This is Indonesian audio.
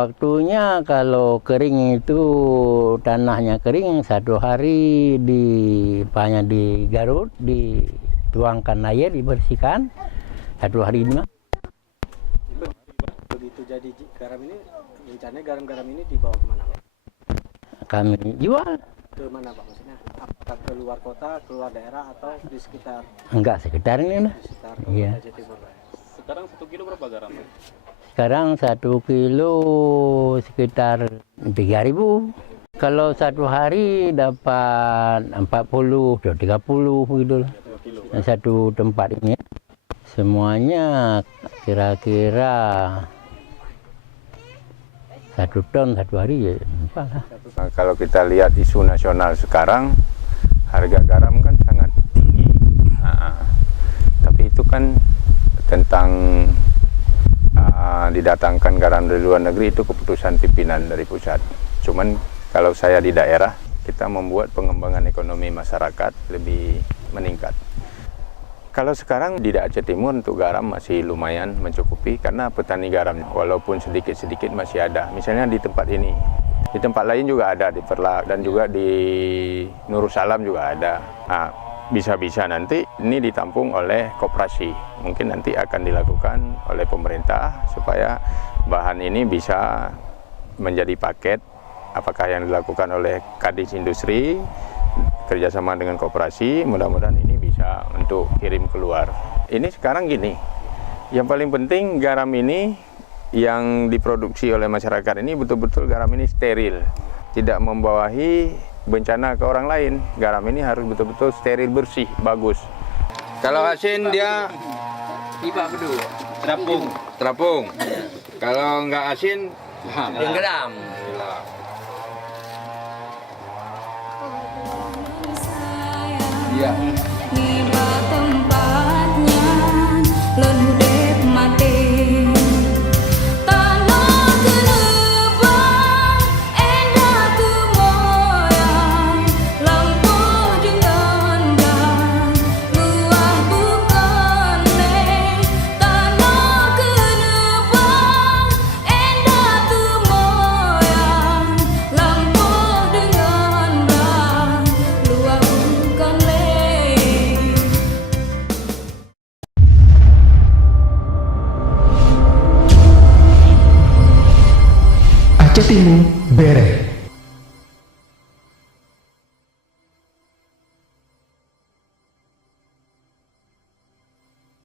Waktunya kalau kering itu tanahnya kering 1 hari digarut, dituangkan air, dibersihkan 1 hari ini. Begitu jadi garam ini, rencananya garam-garam ini dibawa kemana Pak? Kami jual. Ke mana Pak maksudnya? Apakah ke luar kota, keluar daerah atau di sekitar? Enggak, sekitar ini lah. Di sekitar Iya. Kabupaten Jawa Timur Pak. Sekarang 1 kilo berapa garam? Sekarang 1 kilo sekitar 3.000. Kalau 1 hari dapat 40 atau 30 gitu lah. Yang 1 tempat ini. Semuanya kira-kira 1 ton 1 hari ya. Lah. Nah, kalau kita lihat isu nasional sekarang, harga garam kan sangat tinggi. Nah, tapi itu kan tentang didatangkan garam dari luar negeri, itu keputusan pimpinan dari pusat. Cuman kalau saya di daerah, kita membuat pengembangan ekonomi masyarakat lebih meningkat. Kalau sekarang di Aceh Timur untuk garam masih lumayan mencukupi karena petani garam walaupun sedikit-sedikit masih ada. Misalnya di tempat ini, di tempat lain juga ada, di Perlak dan juga di Nursalam juga ada. Nah, bisa-bisa nanti ini ditampung oleh koperasi. Mungkin nanti akan dilakukan oleh pemerintah supaya bahan ini bisa menjadi paket. Apakah yang dilakukan oleh Kadis Industri kerjasama dengan koperasi, mudah-mudahan ini bisa untuk kirim keluar. Ini sekarang gini, yang paling penting garam ini yang diproduksi oleh masyarakat ini betul-betul garam ini steril, tidak membawahi bencana ke orang lain. Garam ini harus betul-betul steril, bersih, bagus. Kalau asin dia Pipa bedu. terapung. Kalau nggak asin, Garam. iya. Niba tempatnya lendep mati tanah kenebang endah kemoyang lampuh dengan gang luah bukan neng tanah kenebang endah kemoyang lampuh dengan gang luah bukan neng. Aceh Timur beres.